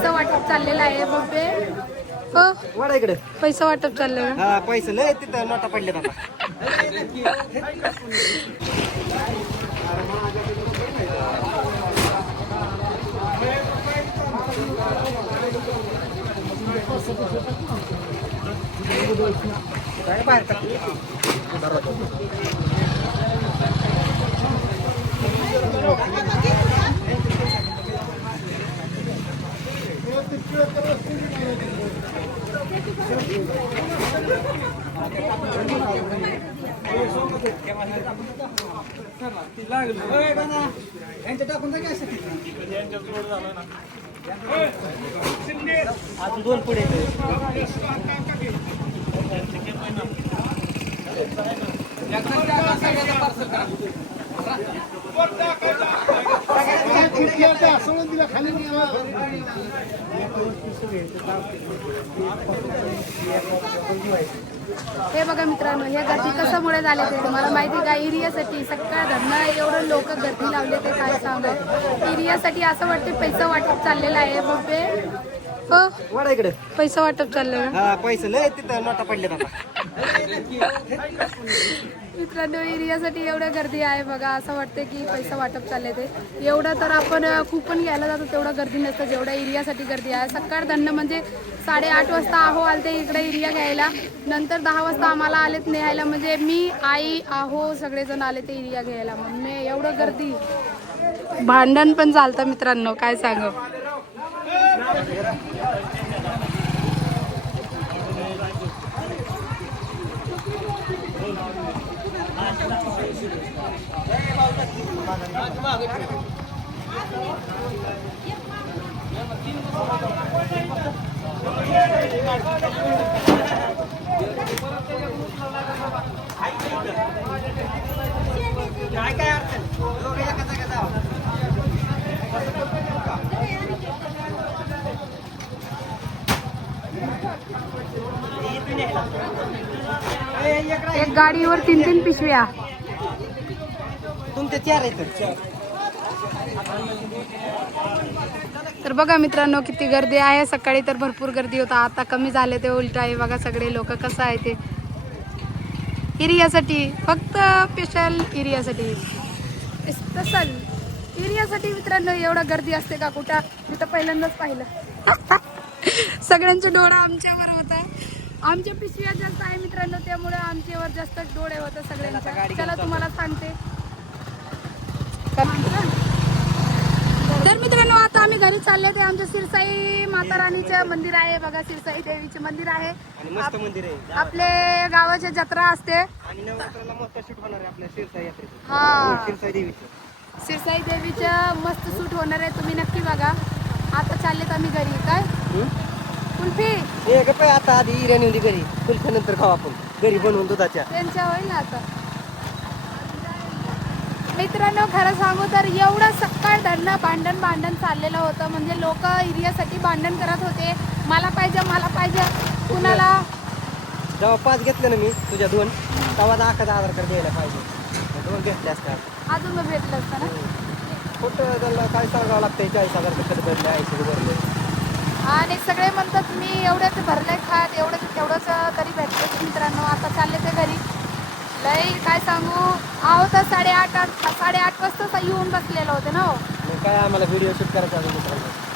पैसा वाटप चाललेला आहे बघते हो वाडा इकडे पैसा वाटप चाललेलं हा पैसे लय तिथं नोटा पडले आता काय बाहेर अजून दोन पुढे हे बघा मित्रांनो हे गर्दी कशामुळे झाले ते तुम्हाला माहिती का एरियासाठी सकाळ धरणं एवढं लोक गर्दी लावले ते काय सांगत एरियासाठी असं वाटते पैसा वाटप चाललेला आहे बघते हो वाडा इकडे पैसा वाटप चाललेलं हा पैसे लय तिथं नोटा पडले आता मित्रांनो एरियासाठी एवढं गर्दी आहे बघा असं वाटतं की पैसा वाटप चालले ते एवढं तर आपण कुपन घ्यायला जातो तेवढं गर्दी नसतं जेवढं एरियासाठी गर्दी आहे सकाळ धरणं म्हणजे 8:30 वाजता आहो आलते इकडे एरिया घ्यायला नंतर 10 वाजता आम्हाला आलेत न्यायला म्हणजे मी आई आहो सगळेजण आले ते एरिया घ्यायला मग मी एवढं गर्दी भांडण पण चालतं मित्रांनो काय सांगू एक गाडीवर 3 पिशव्या तुमचे 4 आहेत तर बघा मित्रांनो किती गर्दी आहे सकाळी तर भरपूर गर्दी होता आता कमी झाले ते उलट आहे बघा सगळे लोक कसं आहे ते एरियासाठी फक्त स्पेशल एरियासाठी स्पेशल एरियासाठी मित्रांनो एवढा गर्दी असते का कुठं मी तर पहिल्यांदाच पाहिलं सगळ्यांचा डोळा आमच्यावर होता आमच्या पिशव्या जास्त आहे मित्रांनो त्यामुळे आमच्यावर जास्त डोळे होते सगळ्यांच्या चला तुम्हाला सांगते तर मित्रांनो आता आम्ही घरी चालले ते आमच्या सिरसाई माता राणीचं मंदिर आहे बघा सिरसाई देवीचे मंदिर आहे मस्त मंदिर आहे आपले गावाची जत्रा असते आणि नवरात्राला मस्त शूट होणार आहे आपल्या शिरसाई यात्रेत हा शिरसाई देवीचं सिरसाई देवीचं मस्त शूट होणार आहे तुम्ही नक्की बघा आता चाललेत आम्ही घरी काय कुल्फी हे काय आता आधी इराणी होती घरी कुल्फ्यानंतर खाऊ आपण घरी बनवून दुधाच्या त्यांच्या होईल ना आता मित्रांनो खरं सांगू तर एवढं सकाळ धरणं भांडण चाललेलं होतं म्हणजे लोक एरियासाठी भांडण करत होते मला पाहिजे कुणाला जेव्हा 5 घेतले ना मी तुझ्या 2 तेव्हा 10,000 आधार कार्ड द्यायला पाहिजे 2 घेतले असतात अजून मग भेटलं असतं ना कुठं त्याला काय सांगावं लागतं 40,000 खत भरले 80 भरले आणि सगळे म्हणतात मी एवढंच भरलंय खात तेवढंच तरी भेटले मित्रांनो आता चालले ते घरी लई काय सांगू आहो तर 8:30 वाजता येऊन बसलेलं होतं ना काय आम्हाला व्हिडिओ शूट करायचा मित्रांनो